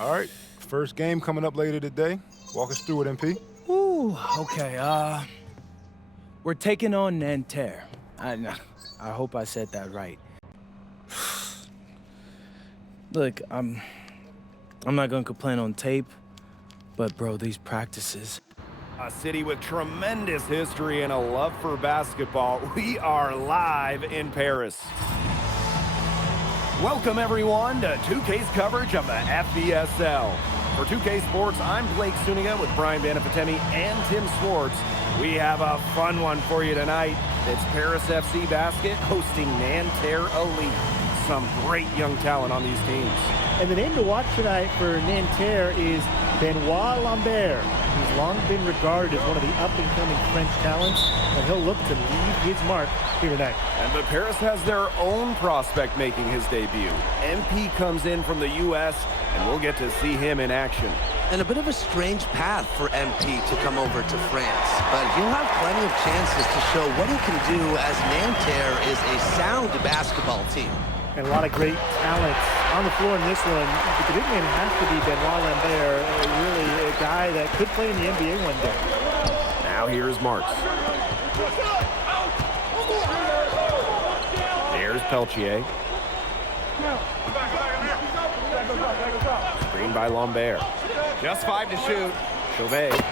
All right, first game coming up later today. Walk us through it, MP. Ooh, okay, we're taking on Nanterre. I hope I said that right. Look, I'm not gonna complain on tape, but bro, these practices. A city with tremendous history and a love for basketball. We are live in Paris. Welcome everyone to 2K's coverage of the FBSL. For 2K Sports, I'm Blake Suniga with Brian Banafitemi and Tim Swartz. We have a fun one for you tonight. It's Paris FC Basket hosting Nanterre Elite. Some great young talent on these teams. And the name to watch tonight for Nanterre is Benoit Lambert. He's long been regarded as one of the up-and-coming French talents, and he'll look to leave his mark here tonight. But Paris has their own prospect making his debut. MP comes in from the U.S., and we'll get to see him in action. And a bit of a strange path for MP to come over to France, but he'll have plenty of chances to show what he can do as Nanterre is a sound basketball team. And a lot of great talent on the floor in this one. But the big man has to be Benoit Lambert, really a guy that could play in the NBA one day. Now here's Marks. There's Peltier. Screen by Lambert. Just 5 to shoot. Chauvet.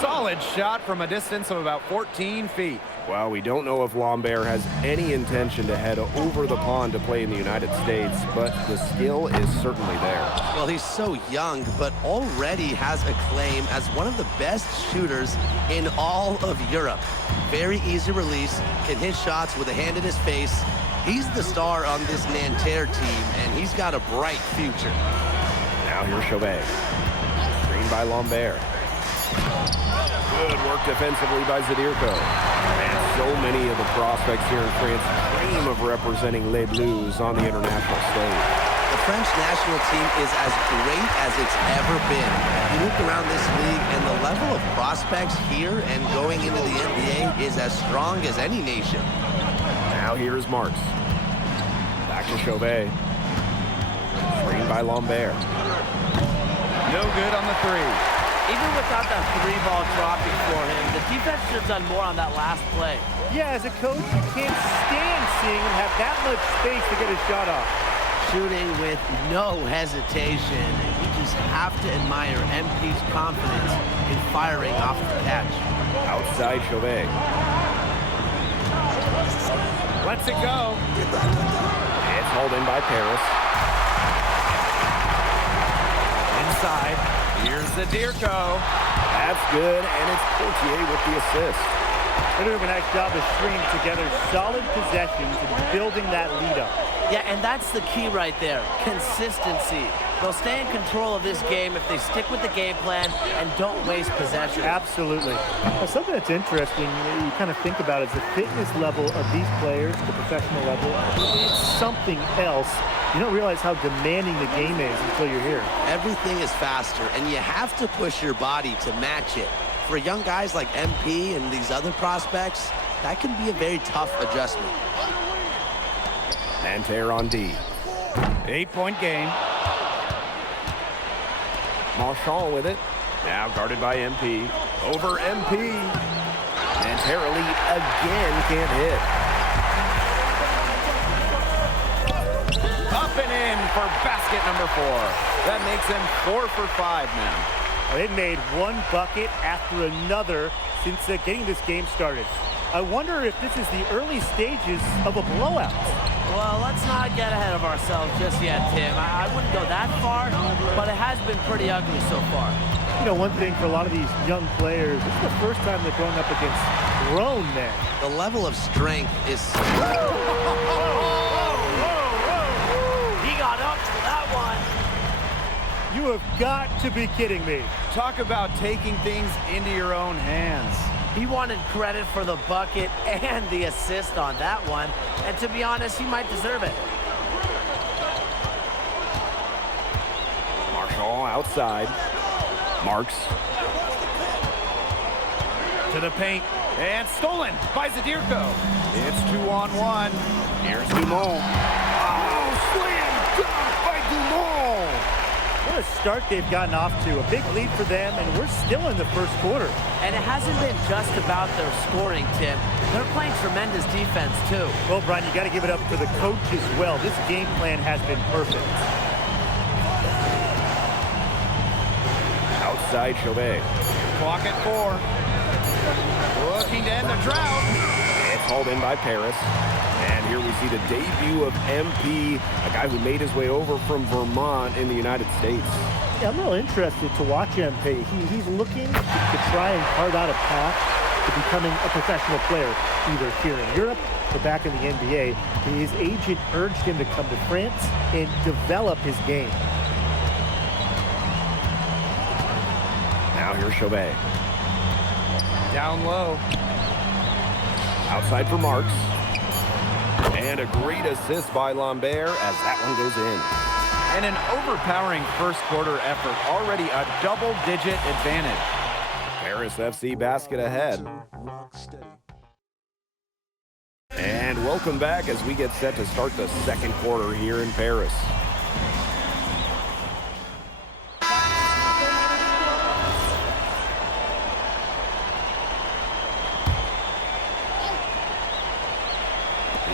Solid shot from a distance of about 14 feet. Well, we don't know if Lambert has any intention to head over the pond to play in the United States, but the skill is certainly there. Well, he's so young, but already has a claim as one of the best shooters in all of Europe. Very easy release, can hit shots with a hand in his face. He's the star on this Nanterre team, and he's got a bright future. Now here's Chauvet. Screen by Lambert. Good work defensively by Zadirko. And so many of the prospects here in France dream of representing Les Bleus on the international stage. The French national team is as great as it's ever been. You look around this league, and the level of prospects here and going into the NBA is as strong as any nation. Now here's Marks. Back to Chauvet. Screen by Lambert. No good on the three. Even without that three-ball dropping for him, the defense should have done more on that last play. Yeah, as a coach, you can't stand seeing him have that much space to get his shot off. Shooting with no hesitation. You just have to admire MP's confidence in firing off the catch. Outside Chauvet. Lets it go. It's hauled in by Paris. Inside. Here's Zadirko. That's good, and it's Peltier with the assist. They're doing a nice job of stringing together solid possessions and building that lead up. Yeah, and that's the key right there, consistency. They'll stay in control of this game if they stick with the game plan and don't waste possession. Absolutely. Now, something that's interesting, you kind of think about is the fitness level of these players, the professional level. It's something else. You don't realize how demanding the game is until you're here. Everything is faster, and you have to push your body to match it. For young guys like MP and these other prospects, that can be a very tough adjustment. Nanterre on D. 8-point game. Marchand with it. Now guarded by MP. Over MP. Nanterre Elite again can't hit. Up and in for basket number 4. That makes him 4 for 5 now. They made one bucket after another since getting this game started. I wonder if this is the early stages of a blowout. Well, let's not get ahead of ourselves just yet, Tim. I wouldn't go that far, but it has been pretty ugly so far. You know, one thing for a lot of these young players, this is the first time they're going up against grown men. The level of strength is... He got up for that one. You have got to be kidding me. Talk about taking things into your own hands. He wanted credit for the bucket and the assist on that one. And to be honest, he might deserve it. Marchand outside. Marks. To the paint. And stolen by Zadirko. It's 2-on-1. Here's Dumont. Oh, slam dunk by Dumont. What a start they've gotten off to. A big lead for them, and we're still in the first quarter. And it hasn't been just about their scoring, Tim. They're playing tremendous defense, too. Well, Brian, you got to give it up for the coach as well. This game plan has been perfect. Outside Chauvet. Clock at 4. Looking to end the drought. It's hauled in by Paris. And here we see the debut of MP, a guy who made his way over from Vermont in the United States. Yeah, I'm real interested to watch MP. He's looking to try and carve out a path to becoming a professional player, either here in Europe or back in the NBA. His agent urged him to come to France and develop his game. Now here's Chauvet. Down low. Outside for Marks. And a great assist by Lambert as that one goes in. And an overpowering first quarter effort. Already a double-digit advantage. Paris FC basket ahead. And welcome back as we get set to start the second quarter here in Paris.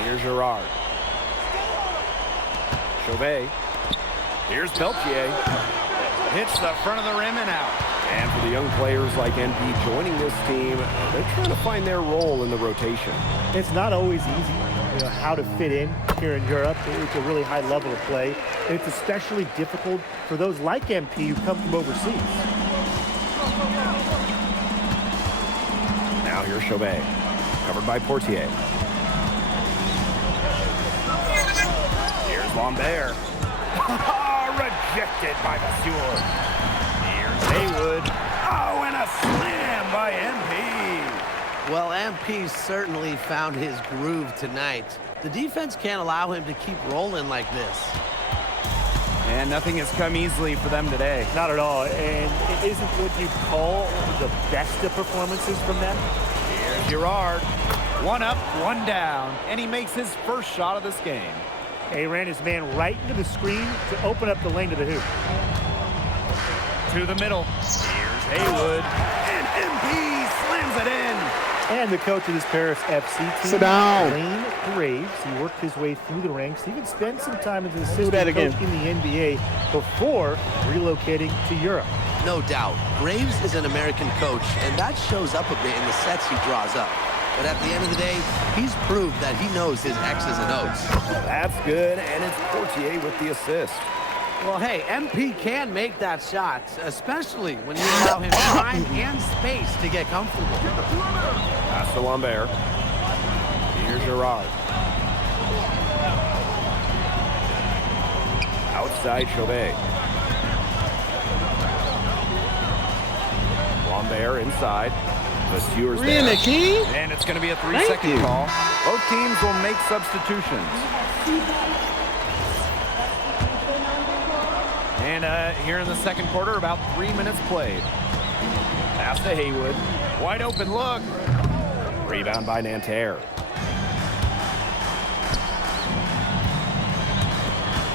Here's Gerard. Chauvet. Here's Peltier. Hits the front of the rim and out. And for the young players like NP joining this team, they're trying to find their role in the rotation. It's not always easy, how to fit in here in Europe. It's a really high level of play. And it's especially difficult for those like MP who come from overseas. Now here's Chauvet. Covered by Portier. Here's Lambert. Rejected by the Steward. Here's Haywood. Oh, and a slam by MP. Well, MP certainly found his groove tonight. The defense can't allow him to keep rolling like this. And nothing has come easily for them today. Not at all. And it isn't what you call the best of performances from them. Here's Gerard. One up, one down. And he makes his first shot of this game. He ran his man right into the screen to open up the lane to the hoop. To the middle. Here's Haywood. And MP slams it in. And the coach of this Paris FC team, Sit down. Wayne Graves, he worked his way through the ranks. He even spent some time as an assistant coach in the NBA before relocating to Europe. No doubt, Graves is an American coach, and that shows up a bit in the sets he draws up. But at the end of the day, he's proved that he knows his X's and O's. That's good, and it's Portier with the assist. Well, hey, MP can make that shot, especially when you allow him time and space to get comfortable. Pass to Lambert. Here's Gerard. Outside Chauvet. Lambert inside. The Stewards there. And it's going to be a 3-second call. Both teams will make substitutions. And here in the second quarter, about 3 minutes played. Pass to Haywood. Wide open look. Rebound by Nanterre.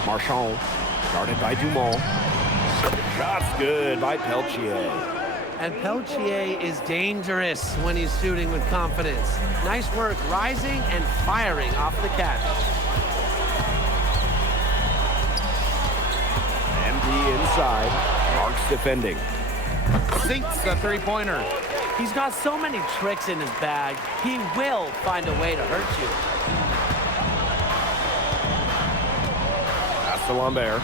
Marchand. Guarded by Dumont. Shot's good by Peltier. And Peltier is dangerous when he's shooting with confidence. Nice work rising and firing off the catch. MP inside. Marks defending. Sinks the three-pointer. He's got so many tricks in his bag, he will find a way to hurt you. Pass to Lambert.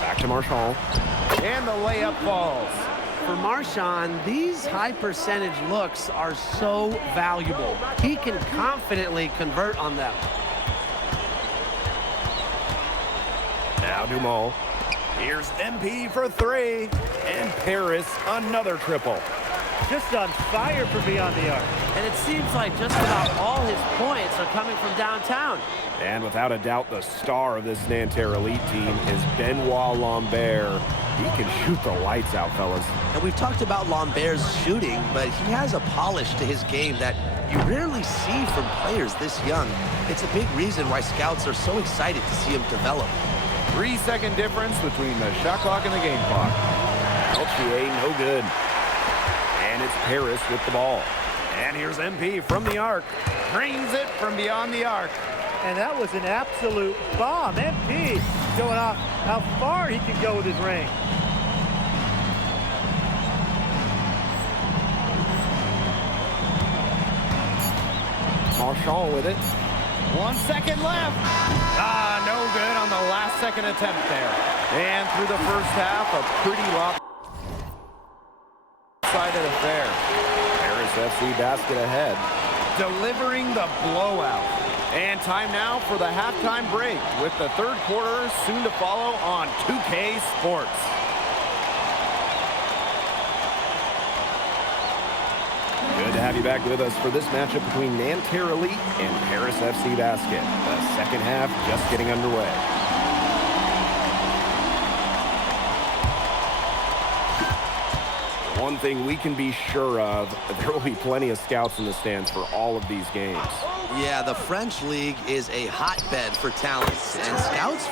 Back to Marchand. And the layup falls. For Marchand, these high percentage looks are so valuable. He can confidently convert on them. Now Dumont. Here's MP for three. And Paris, another triple. Just on fire for beyond the arc. And it seems like just about all his points are coming from downtown. And without a doubt, the star of this Nanterre elite team is Benoit Lambert. He can shoot the lights out, fellas. And we've talked about Lambert's shooting, but he has a polish to his game that you rarely see from players this young. It's a big reason why scouts are so excited to see him develop. 3-second difference between the shot clock and the game clock. Peltier, no good. And it's Paris with the ball. And here's MP from the arc. Drains it from beyond the arc. And that was an absolute bomb. MP showing off how far he can go with his range. Marchand with it. 1 second left. No good on the last second attempt there. And through the first half, a pretty lopsided affair. Paris FC basket ahead. Delivering the blowout. And time now for the halftime break with the third quarter soon to follow on 2K Sports. Good to have you back with us for this matchup between Nanterre Elite and Paris FC Basket. The second half just getting underway. One thing we can be sure of, there will be plenty of scouts in the stands for all of these games. Yeah, the French League is a hotbed for talents, and scouts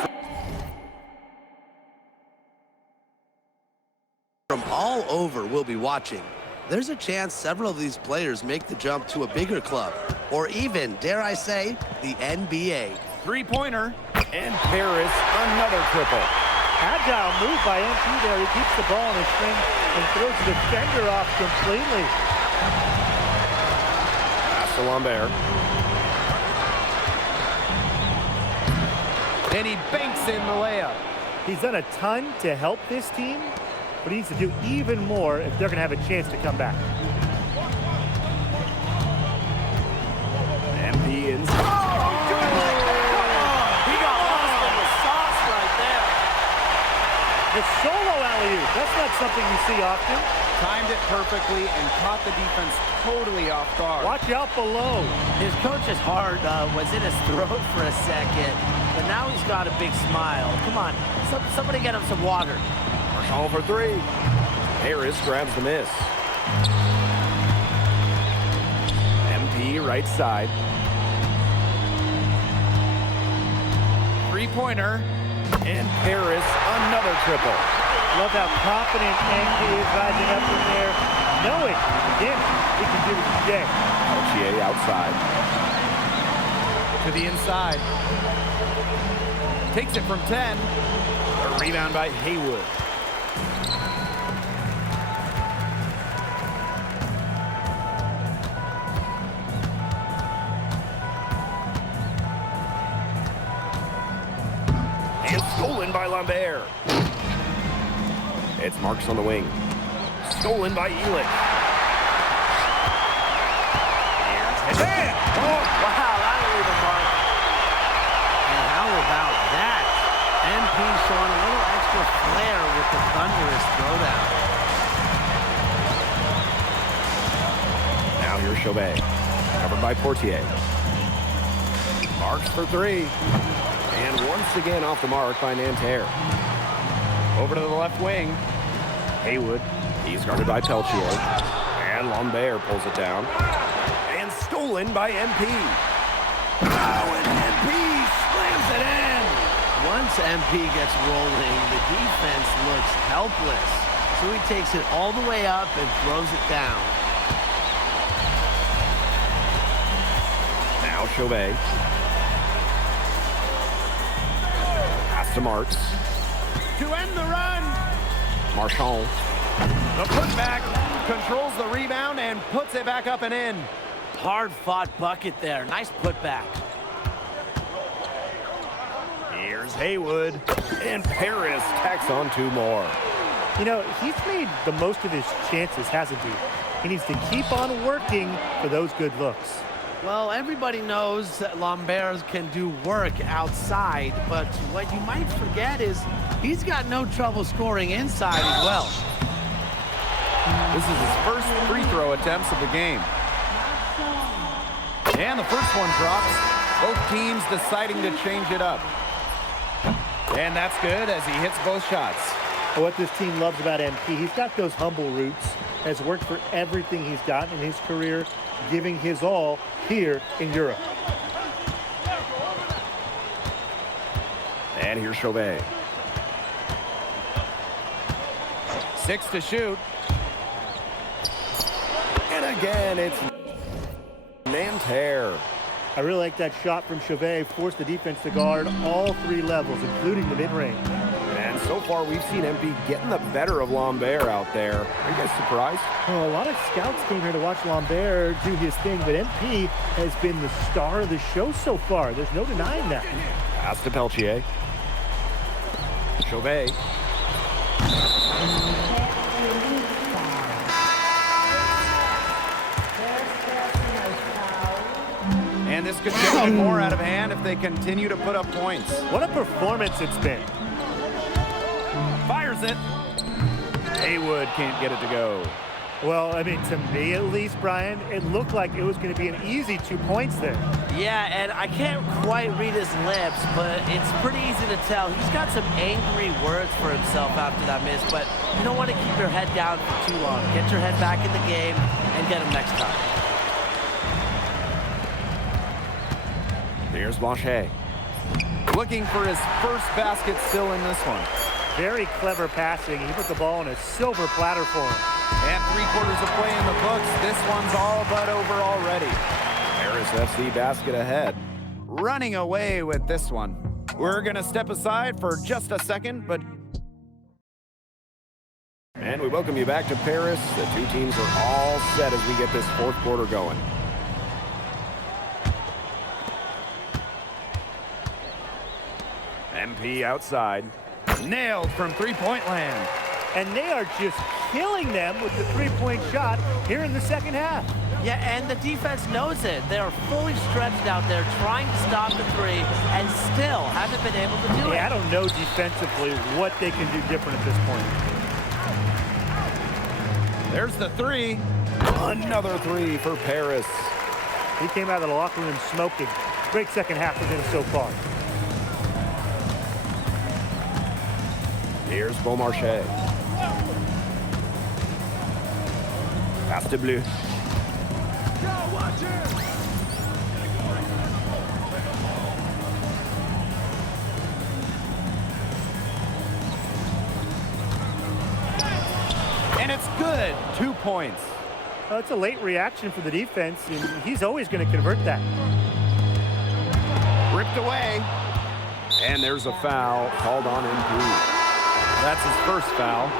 from all over will be watching. There's a chance several of these players make the jump to a bigger club, or even, dare I say, the NBA. Three-pointer, and Paris another triple. Agile move by MP there. He keeps the ball in his string and throws the defender off completely. Pass to Lambert. And he banks in the layup. He's done a ton to help this team, but he needs to do even more if they're going to have a chance to come back. MP in. He got lost in the sauce right there. The solo alley-oop, that's not something you see often. Timed it perfectly and caught the defense totally off guard. Watch out below. His coach's heart was in his throat for a second, but now he's got a big smile. Come on, somebody get him some water. Marchand for three. Harris grabs the miss. MP right side. Three-pointer. And Paris another triple. Love how confident MP is rising up in there, knowing, again, he can do it today. Peltier outside. To the inside. Takes it from 10. A rebound by Haywood. And stolen by Lambert. It's Marks on the wing. Stolen by Elick. Wow, that'll leave a mark. And how about that? MP showing a little extra flair with the thunderous throwdown. Now here's Chauvet. Covered by Portier. Marks for three. And once again off the mark by Nanterre. Over to the left wing. Haywood. He's guarded by Peltier. And Lambert pulls it down. And stolen by MP. Oh, and MP slams it in. Once MP gets rolling, the defense looks helpless. So he takes it all the way up and throws it down. Now Chauvet. Pass to Marks. To end the run. Marchand. The putback controls the rebound and puts it back up and in. Hard-fought bucket there. Nice putback. Here's Haywood. And Paris tacks on two more. You know, he's made the most of his chances, hasn't he? He needs to keep on working for those good looks. Well, everybody knows that Lambert can do work outside, but what you might forget is he's got no trouble scoring inside as well. This is his first free throw attempts of the game. And the first one drops. Both teams deciding to change it up. And that's good as he hits both shots. What this team loves about MP, he's got those humble roots, has worked for everything he's gotten in his career, giving his all here in Europe. And here's Chauvet. 6 to shoot. And again, it's Nanterre. I really like that shot from Chauvet. Forced the defense to guard all 3 levels, including the mid-range. And so far, we've seen MP getting the better of Lambert out there. Are you guys surprised? Well, a lot of scouts came here to watch Lambert do his thing, but MP has been the star of the show so far. There's no denying that. Pass to Peltier. Chauvet. And this could get even more out of hand if they continue to put up points. What a performance it's been. Fires it. Haywood can't get it to go. Well, I mean, to me at least, Brian, it looked like it was going to be an easy 2 points there. Yeah, and I can't quite read his lips, but it's pretty easy to tell. He's got some angry words for himself after that miss, but you don't want to keep your head down for too long. Get your head back in the game and get him next time. Here's Blanchet. Looking for his first basket still in this one. Very clever passing. He put the ball on a silver platter for him. And 3/4 of play in the books. This one's all but over already. Paris FC basket ahead. Running away with this one. We're going to step aside for just a second, but... And we welcome you back to Paris. The 2 teams are all set as we get this 4th quarter going. MP outside. Nailed from 3-point land. And they are just killing them with the 3-point shot here in the second half. Yeah, and the defense knows it. They are fully stretched out there trying to stop the 3 and still haven't been able to do it. I don't know defensively what they can do different at this point. There's the 3. Another 3 for Paris. He came out of the locker room smoking. Great second half for him so far. Here's Beaumarchais. Pass to Bleu. And it's good. 2 points. Well, it's a late reaction for the defense, and he's always going to convert that. Ripped away. And there's a foul called on MP. That's his first foul.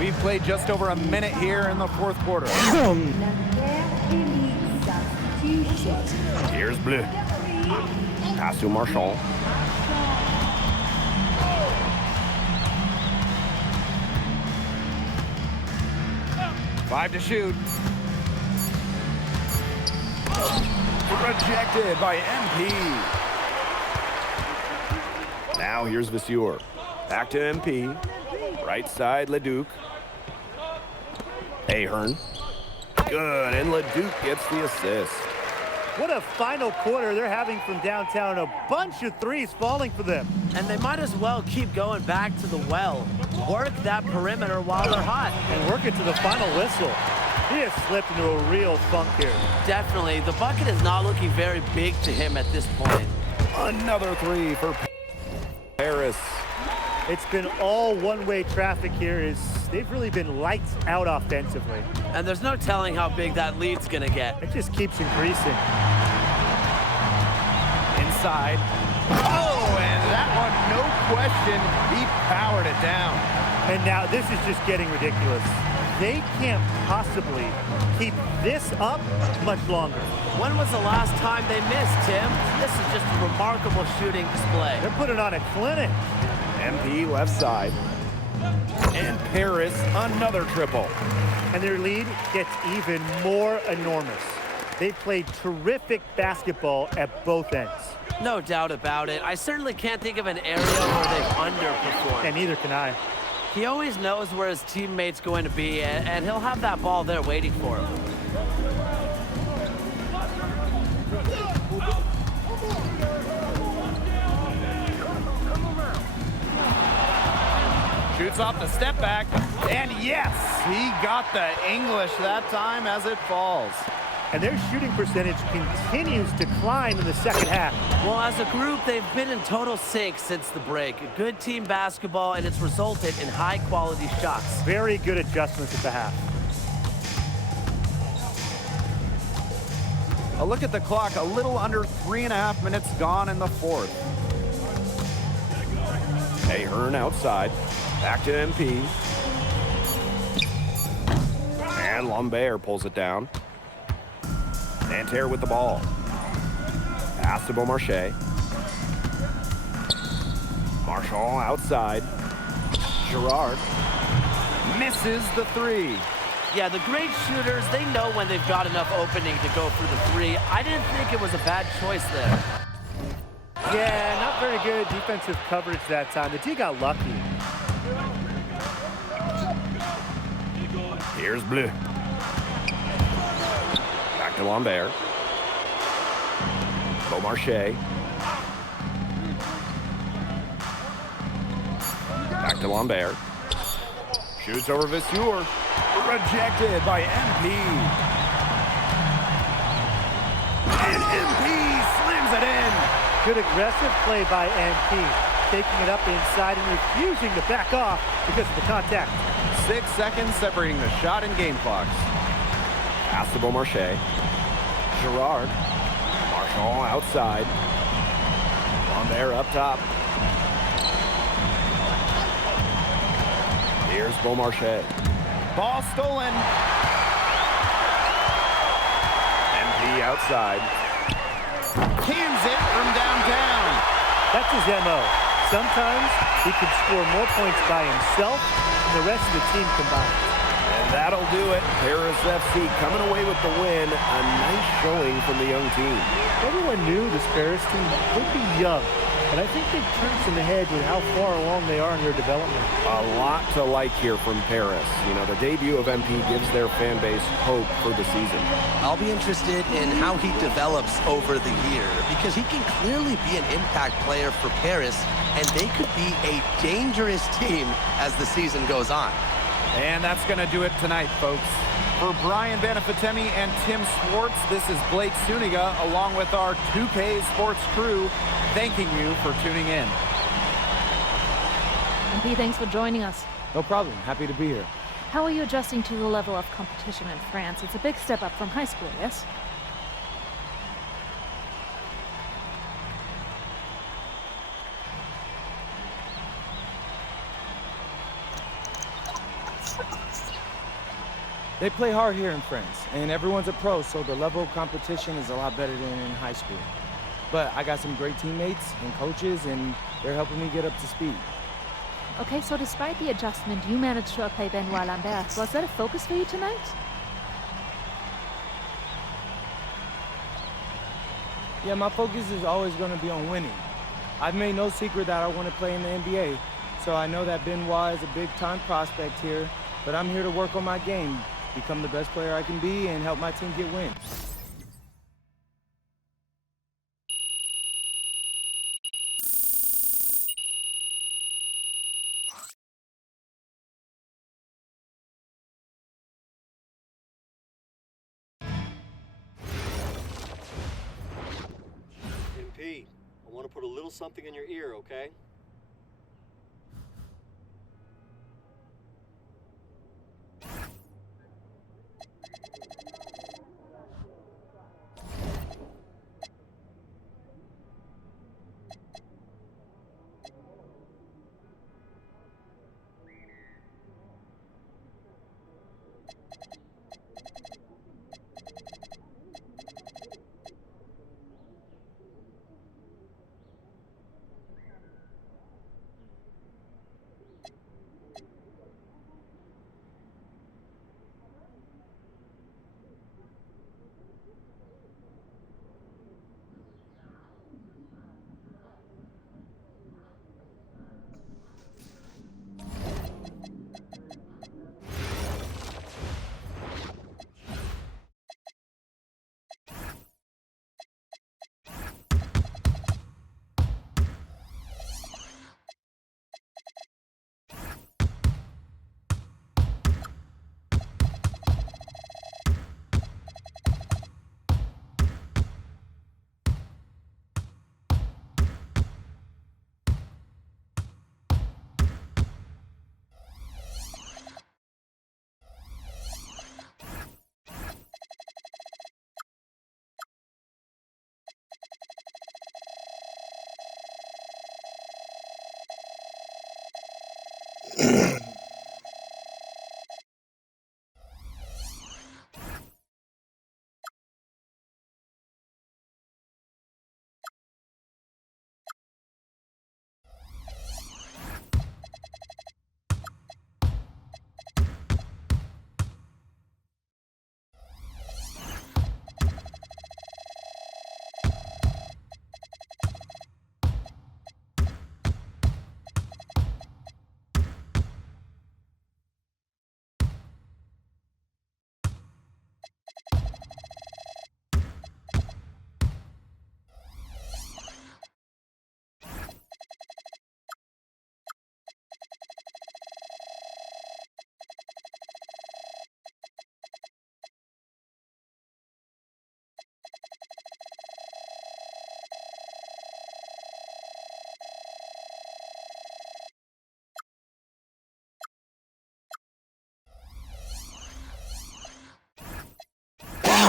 We've played just over a minute here in the 4th quarter. Here's Bleu. Pass to Marchand. Five to shoot. Rejected by MP. Now here's Vasseur. Back to MP. Right side, Leduc. Ahern. Good, and Leduc gets the assist. What a final quarter they're having from downtown. A bunch of 3s falling for them. And they might as well keep going back to the well. Work that perimeter while they're hot. And work it to the final whistle. He has slipped into a real funk here. Definitely. The bucket is not looking very big to him at this point. Another 3 for Paris. It's been all one-way traffic here. They've really been lights out offensively. And there's no telling how big that lead's going to get. It just keeps increasing. Inside. Oh, and that one, no question, he powered it down. And now this is just getting ridiculous. They can't possibly keep this up much longer. When was the last time they missed, Tim? This is just a remarkable shooting display. They're putting on a clinic. MP left side. And Paris, another triple. And their lead gets even more enormous. They played terrific basketball at both ends. No doubt about it. I certainly can't think of an area where they've underperformed. And neither can I. He always knows where his teammate's going to be, and he'll have that ball there waiting for him. Shoots off the step back, and yes, he got the English that time as it falls. and their shooting percentage continues to climb in the second half. Well, as a group, they've been in total sync since the break. Good team basketball, and it's resulted in high-quality shots. Very good adjustments at the half. A look at the clock, a little under 3.5 minutes gone in the fourth. Ahern outside. Back to MP. And Lambert pulls it down. Nanterre with the ball. Pass to Beaumarchais. Marchand outside. Girard misses the three. Yeah, the great shooters, they know when they've got enough opening to go for the three. I didn't think it was a bad choice there. Yeah, not very good defensive coverage that time. The D got lucky. Here's Bleu. Back to Lambert. Beaumarchais. Back to Lambert. Shoots over Vasseur. Rejected by MP. And MP slams it in. Good aggressive play by MP, taking it up inside and refusing to back off because of the contact. 6 seconds separating the shot and game clocks. Pass to Beaumarchais. Girard. Marchand outside. Lambert up top. Here's Beaumarchais. Ball stolen. MP outside. Cans it from downtown. That's his MO. Sometimes he can score more points by himself than the rest of the team combined. And that'll do it. Paris FC coming away with the win. A nice showing from the young team. Everyone knew this Paris team would be young, but I think they've turned some heads with how far along they are in their development. A lot to like here from Paris. You know, the debut of MP gives their fan base hope for the season. I'll be interested in how he develops over the year because he can clearly be an impact player for Paris, and they could be a dangerous team as the season goes on. And that's going to do it tonight, folks. For Brian Banafitemi and Tim Swartz, this is Blake Suniga along with our 2K Sports crew thanking you for tuning in. MP, thanks for joining us. No problem. Happy to be here. How are you adjusting to the level of competition in France? It's a big step up from high school, yes? They play hard here in France, and everyone's a pro, so the level of competition is a lot better than in high school. But I got some great teammates and coaches, and they're helping me get up to speed. Okay, so despite the adjustment, you managed to outplay Benoit Lambert. Was that a focus for you tonight? Yeah, my focus is always going to be on winning. I've made no secret that I want to play in the NBA, so I know that Benoit is a big-time prospect here, but I'm here to work on my game, become the best player I can be, and help my team get wins. MP, I want to put a little something in your ear, okay?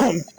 Boom!